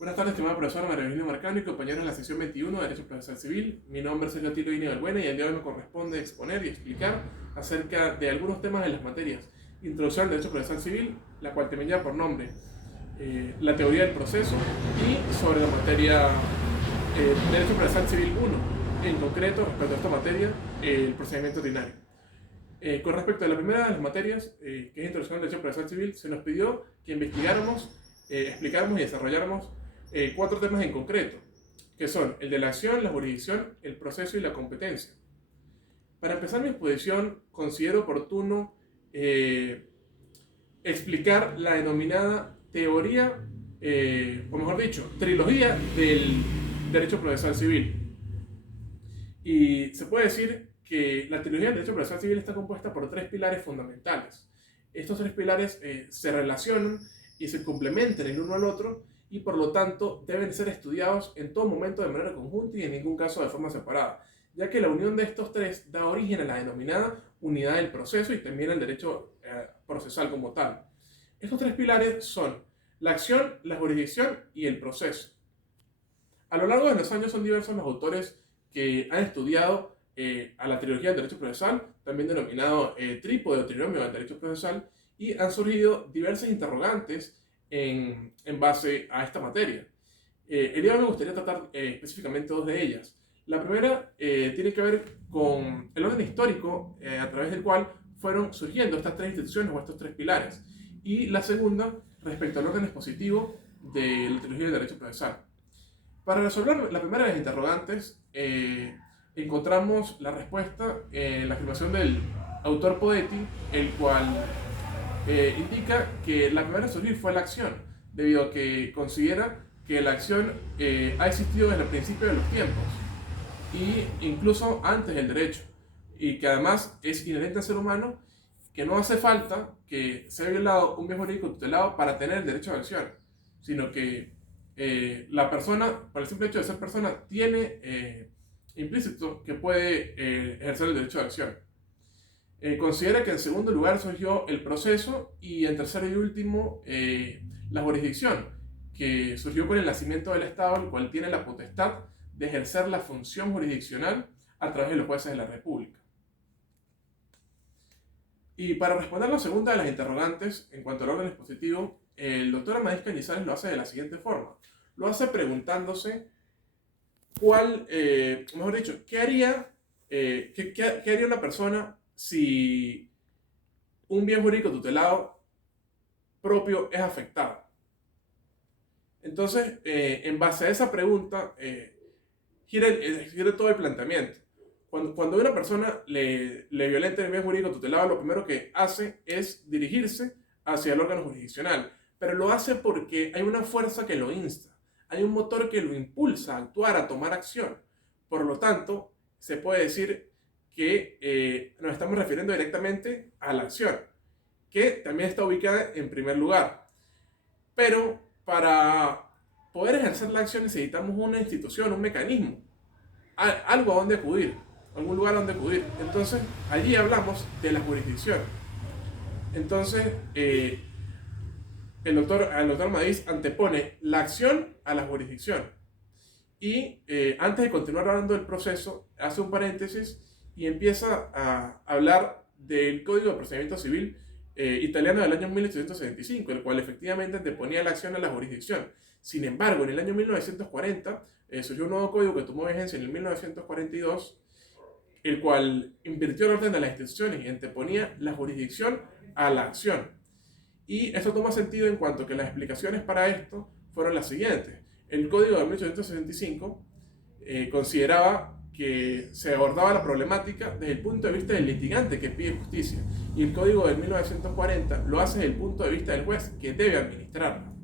Buenas tardes, estimada profesora María Virginia Marcano y compañeros de la sección 21 de Derecho Procesal Civil. Mi nombre es Sergio Tilo Iñigo Albuena y el día de hoy me corresponde exponer y explicar acerca de algunos temas de las materias. Introducción al Derecho Procesal Civil, la cual también lleva por nombre la teoría del proceso, y sobre la materia Derecho Procesal Civil 1, en concreto respecto a esta materia, el procedimiento ordinario. Con respecto a la primera de las materias, que es Introducción al Derecho Procesal Civil, se nos pidió que investigáramos, explicáramos y desarrolláramos cuatro temas en concreto, que son el de la acción, la jurisdicción, el proceso y la competencia. Para empezar mi exposición, considero oportuno explicar la denominada teoría, o mejor dicho, trilogía del derecho procesal civil. Y se puede decir que la trilogía del derecho procesal civil está compuesta por tres pilares fundamentales. Estos tres pilares se relacionan y se complementan el uno al otro, y por lo tanto deben ser estudiados en todo momento de manera conjunta y en ningún caso de forma separada, ya que la unión de estos tres da origen a la denominada unidad del proceso y también al derecho procesal como tal. Estos tres pilares son la acción, la jurisdicción y el proceso. A lo largo de los años son diversos los autores que han estudiado a la trilogía del derecho procesal, también denominado trípode o trinomio del derecho procesal, y han surgido diversas interrogantes en base a esta materia. El día de hoy me gustaría tratar específicamente dos de ellas. La primera tiene que ver con el orden histórico a través del cual fueron surgiendo estas tres instituciones o estos tres pilares. Y la segunda, respecto al orden expositivo de la trilogía del derecho procesal. Para resolver la primera de las interrogantes, encontramos la respuesta en la afirmación del autor Podetti, el cual indica que la primera a surgir fue la acción, debido a que considera que la acción ha existido desde el principio de los tiempos, y incluso antes del derecho, y que además es inherente al ser humano, que no hace falta que sea violado un bien jurídico tutelado para tener el derecho a la acción, sino que la persona, por el simple hecho de ser persona, tiene implícito que puede ejercer el derecho de acción. Considera que en segundo lugar surgió el proceso, y en tercero y último la jurisdicción, que surgió con el nacimiento del Estado, el cual tiene la potestad de ejercer la función jurisdiccional a través de los jueces de la República. Y para responder la segunda de las interrogantes, en cuanto al orden expositivo, el doctor Amadís Cañizares lo hace de la siguiente forma. Lo hace preguntándose mejor dicho, ¿qué haría una persona si un bien jurídico tutelado propio es afectado? Entonces, en base a esa pregunta, gira todo el planteamiento. Cuando una persona le violenta el bien jurídico tutelado, lo primero que hace es dirigirse hacia el órgano jurisdiccional, pero lo hace porque hay una fuerza que lo insta, hay un motor que lo impulsa a actuar, a tomar acción. Por lo tanto, se puede decir que nos estamos refiriendo directamente a la acción, que también está ubicada en primer lugar. Pero para poder ejercer la acción necesitamos una institución, un mecanismo, algo a donde acudir, algún lugar a donde acudir. Entonces, allí hablamos de la jurisdicción. Entonces, el doctor Madís antepone la acción a la jurisdicción. Y antes de continuar hablando del proceso, hace un paréntesis y empieza a hablar del Código de Procedimiento Civil italiano del año 1875, el cual efectivamente anteponía la acción a la jurisdicción. Sin embargo, en el año 1940 surgió un nuevo código que tomó vigencia en el 1942, el cual invirtió el orden de las instituciones y anteponía la jurisdicción a la acción. Y esto toma sentido en cuanto que las explicaciones para esto fueron las siguientes. El Código de 1865 consideraba que se abordaba la problemática desde el punto de vista del litigante que pide justicia, y el Código de 1940 lo hace desde el punto de vista del juez que debe administrarla.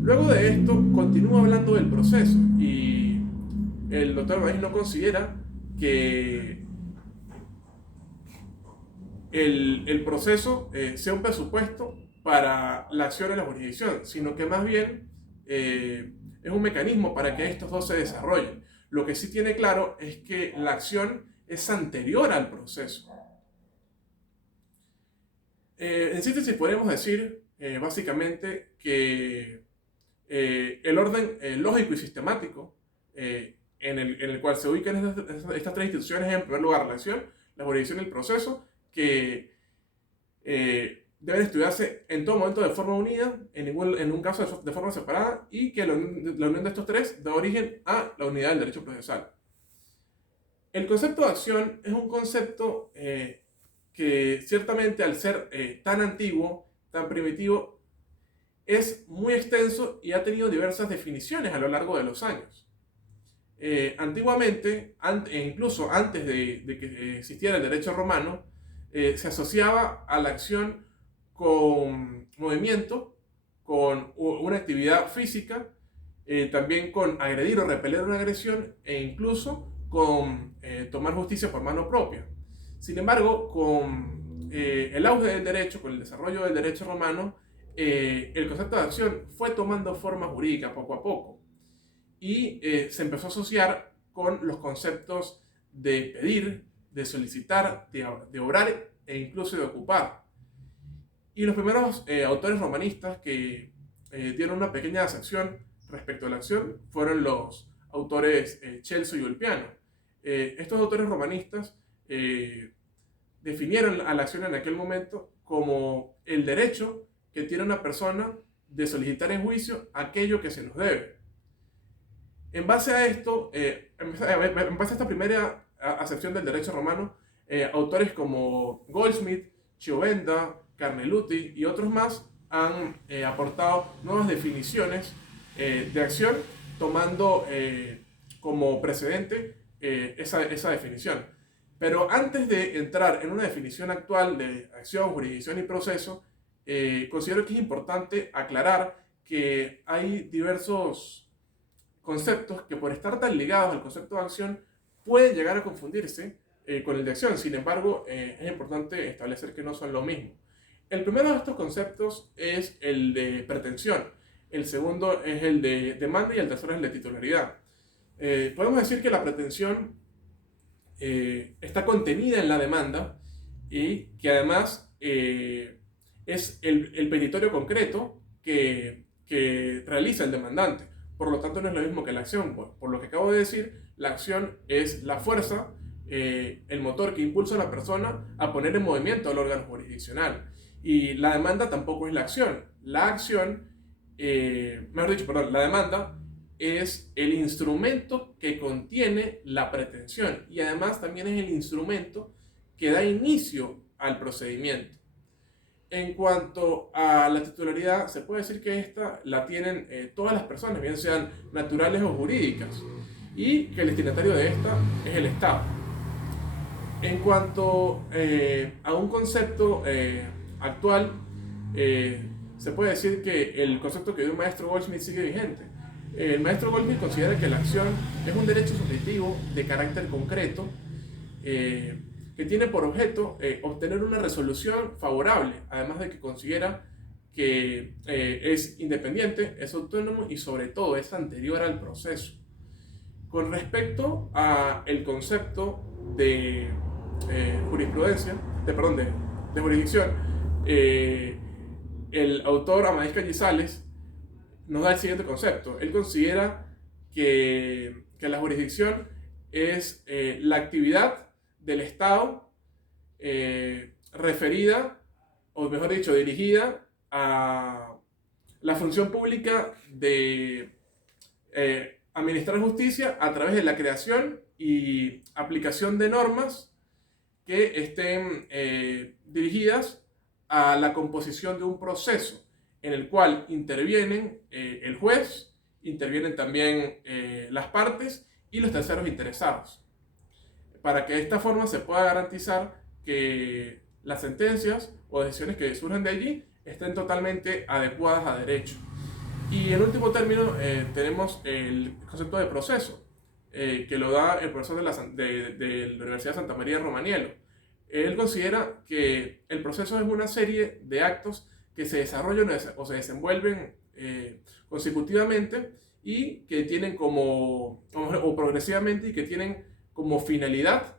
Luego de esto continúa hablando del proceso, y el doctor Madís no considera que el proceso sea un presupuesto para la acción en la jurisdicción, sino que más bien es un mecanismo para que estos dos se desarrollen. Lo que sí tiene claro es que la acción es anterior al proceso. En síntesis podríamos decir básicamente que el orden lógico y sistemático en el cual se ubican estas tres instituciones es, en primer lugar, la acción, la jurisdicción y el proceso, que deben estudiarse en todo momento de forma unida, en un caso de forma separada, y que la unión de estos tres da origen a la unidad del derecho procesal. El concepto de acción es un concepto que ciertamente, al ser tan antiguo, tan primitivo, es muy extenso y ha tenido diversas definiciones a lo largo de los años. Antiguamente, incluso antes de que existiera el derecho romano, se asociaba a la acción con movimiento, con una actividad física, también con agredir o repeler una agresión, e incluso con tomar justicia por mano propia. Sin embargo, con el auge del derecho, con el desarrollo del derecho romano, el concepto de acción fue tomando forma jurídica poco a poco, y se empezó a asociar con los conceptos de pedir, de solicitar, de obrar e incluso de ocupar. Y los primeros autores romanistas que dieron una pequeña acepción respecto a la acción fueron los autores Celso y Ulpiano. Estos autores romanistas definieron a la acción en aquel momento como el derecho que tiene una persona de solicitar en juicio aquello que se nos debe. En base a esto, en base a esta primera acepción del derecho romano, autores como Goldsmith, Chiovenda, Carneluti y otros más han aportado nuevas definiciones de acción, tomando como precedente esa definición. Pero antes de entrar en una definición actual de acción, jurisdicción y proceso, considero que es importante aclarar que hay diversos conceptos que, por estar tan ligados al concepto de acción, pueden llegar a confundirse con el de acción. Sin embargo, es importante establecer que no son lo mismo. El primero de estos conceptos es el de pretensión, el segundo es el de demanda y el tercero es el de titularidad. Podemos decir que la pretensión está contenida en la demanda y que además es el petitorio concreto que realiza el demandante. Por lo tanto, no es lo mismo que la acción. Por lo que acabo de decir, la acción es la fuerza, el motor que impulsa a la persona a poner en movimiento al órgano jurisdiccional. Y la demanda tampoco es la acción. La acción, la demanda es el instrumento que contiene la pretensión y además también es el instrumento que da inicio al procedimiento. En cuanto a la titularidad, se puede decir que esta la tienen todas las personas, bien sean naturales o jurídicas, y que el destinatario de esta es el Estado. En cuanto a un concepto actual, se puede decir que el concepto que dio el maestro Goldsmith sigue vigente. El maestro Goldsmith considera que la acción es un derecho subjetivo de carácter concreto que tiene por objeto obtener una resolución favorable, además de que considera que es independiente, es autónomo y sobre todo es anterior al proceso. Con respecto al concepto de jurisprudencia, de jurisdicción, el autor Amadís Cañizales nos da el siguiente concepto. Él considera que la jurisdicción es la actividad del Estado referida, o mejor dicho, dirigida a la función pública de administrar justicia a través de la creación y aplicación de normas que estén dirigidas a la composición de un proceso en el cual intervienen el juez, intervienen también las partes y los terceros interesados, para que de esta forma se pueda garantizar que las sentencias o decisiones que surjan de allí estén totalmente adecuadas a derecho. Y en último término tenemos el concepto de proceso, que lo da el profesor de la Universidad de Santa María Romaniello. Él considera que el proceso es una serie de actos que se desarrollan o se desenvuelven consecutivamente y que tienen o progresivamente, y que tienen como finalidad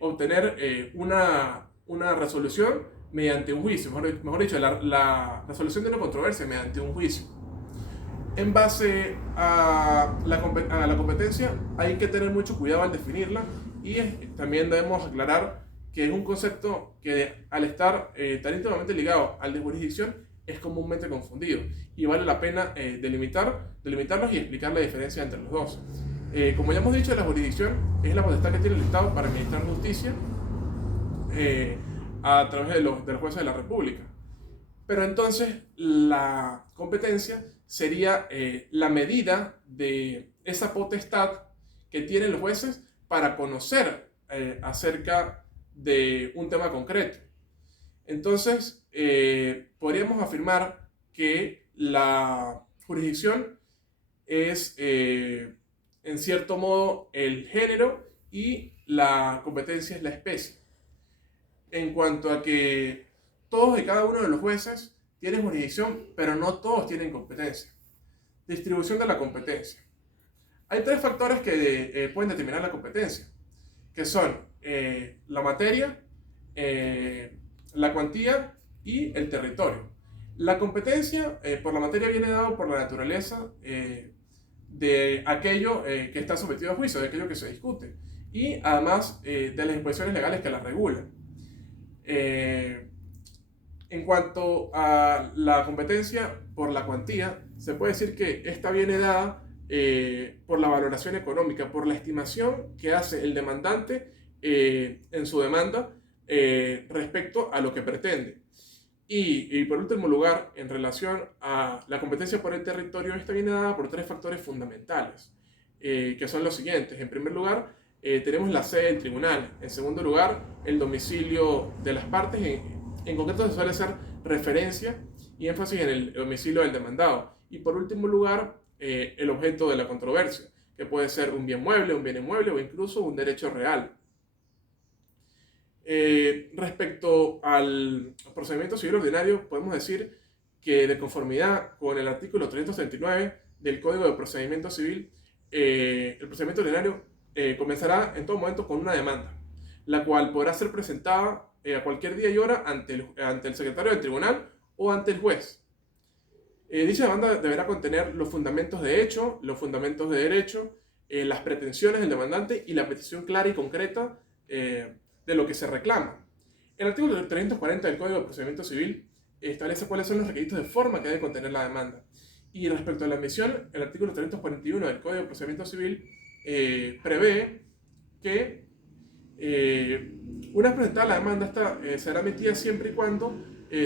obtener una resolución mediante un juicio, mejor dicho, la resolución de una controversia mediante un juicio. En base a la competencia hay que tener mucho cuidado al definirla y también debemos aclarar que es un concepto que al estar tan íntimamente ligado al de jurisdicción es comúnmente confundido y vale la pena delimitarlos y explicar la diferencia entre los dos. Como ya hemos dicho, la jurisdicción es la potestad que tiene el Estado para administrar justicia a través de los jueces de la República. Pero entonces la competencia sería la medida de esa potestad que tienen los jueces para conocer acerca de un tema concreto. Entonces, podríamos afirmar que la jurisdicción es, en cierto modo, el género y la competencia es la especie. En cuanto a que todos y cada uno de los jueces tienen jurisdicción, pero no todos tienen competencia. Distribución de la competencia. Hay tres factores que pueden determinar la competencia, que son la materia, la cuantía y el territorio. La competencia por la materia viene dado por la naturaleza de aquello que está sometido a juicio, de aquello que se discute, y además de las disposiciones legales que las regulan. En cuanto a la competencia por la cuantía, se puede decir que esta viene dada por la valoración económica, por la estimación que hace el demandante en su demanda respecto a lo que pretende. Y por último lugar, en relación a la competencia por el territorio, esta viene dada por tres factores fundamentales, que son los siguientes. En primer lugar, tenemos la sede del tribunal. En segundo lugar, el domicilio de las partes. En concreto se suele hacer referencia y énfasis en el domicilio del demandado. Y por último lugar, el objeto de la controversia, que puede ser un bien mueble, un bien inmueble o incluso un derecho real. Respecto al procedimiento civil ordinario, podemos decir que de conformidad con el artículo 339 del Código de Procedimiento Civil, el procedimiento ordinario comenzará en todo momento con una demanda, la cual podrá ser presentada a cualquier día y hora ante el secretario del tribunal o ante el juez. Dicha demanda deberá contener los fundamentos de hecho, los fundamentos de derecho, las pretensiones del demandante y la petición clara y concreta de lo que se reclama. El artículo 340 del Código de Procedimiento Civil establece cuáles son los requisitos de forma que debe contener la demanda. Y respecto a la admisión, el artículo 341 del Código de Procedimiento Civil prevé que una vez presentada la demanda, esta será admitida siempre y cuando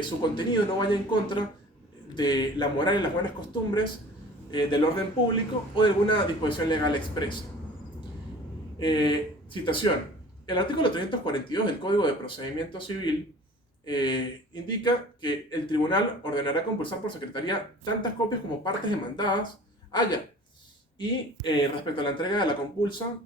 su contenido no vaya en contra de la moral y las buenas costumbres, del orden público o de alguna disposición legal expresa. Citación. El artículo 342 del Código de Procedimiento Civil indica que el tribunal ordenará compulsar por secretaría tantas copias como partes demandadas haya. Y respecto a la entrega de la compulsa,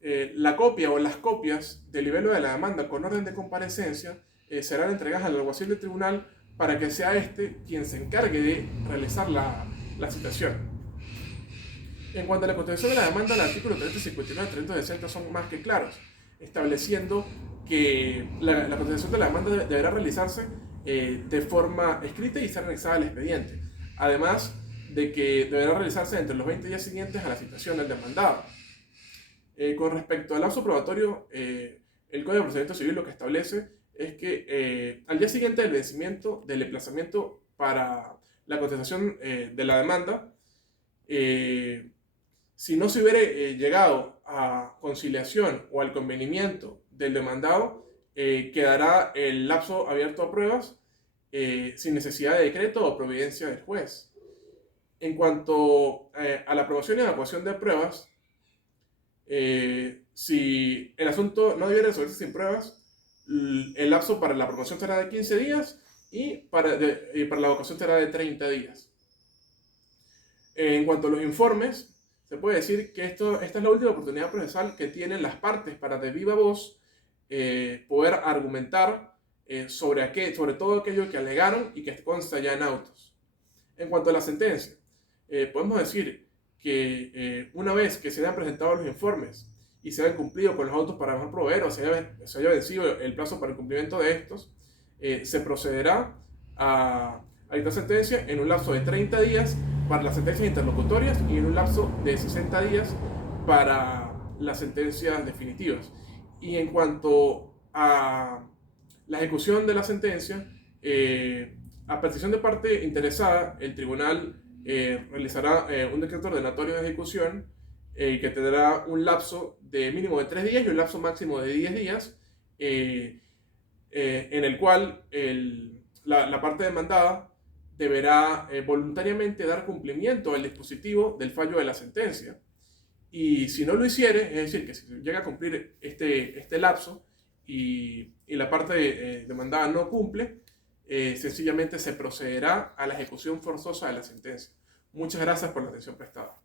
la copia o las copias del libelo de la demanda con orden de comparecencia serán entregadas al alguacil del tribunal para que sea este quien se encargue de realizar la citación. En cuanto a la constitución de la demanda, el artículo 359 y 360 son más que claros, estableciendo que la constitución de la demanda deberá realizarse de forma escrita y ser anexada al expediente, además de que deberá realizarse entre los 20 días siguientes a la citación del demandado. Con respecto al lapso probatorio, el Código de Procedimiento Civil lo que establece es que al día siguiente del vencimiento del emplazamiento para la contestación de la demanda, si no se hubiera llegado a conciliación o al convenimiento del demandado, quedará el lapso abierto a pruebas sin necesidad de decreto o providencia del juez. En cuanto a la aprobación y evacuación de pruebas, si el asunto no debiera resolverse sin pruebas, el lapso para la aprobación será de 15 días y para la evacuación será de 30 días. En cuanto a los informes, se puede decir que esta es la última oportunidad procesal que tienen las partes para de viva voz poder argumentar sobre todo aquello que alegaron y que consta ya en autos. En cuanto a la sentencia, podemos decir que una vez que se hayan presentado los informes y se hayan cumplido con los autos para mejor proveer o se haya vencido el plazo para el cumplimiento de estos, se procederá a a dictar sentencia en un lapso de 30 días para las sentencias interlocutorias y en un lapso de 60 días para las sentencias definitivas. Y en cuanto a la ejecución de la sentencia, a petición de parte interesada, el tribunal realizará un decreto ordenatorio de ejecución que tendrá un lapso de mínimo de 3 días y un lapso máximo de 10 días, en el cual la parte demandada deberá voluntariamente dar cumplimiento al dispositivo del fallo de la sentencia. Y si no lo hiciere, es decir, que si llega a cumplir este lapso y la parte demandada no cumple, sencillamente se procederá a la ejecución forzosa de la sentencia. Muchas gracias por la atención prestada.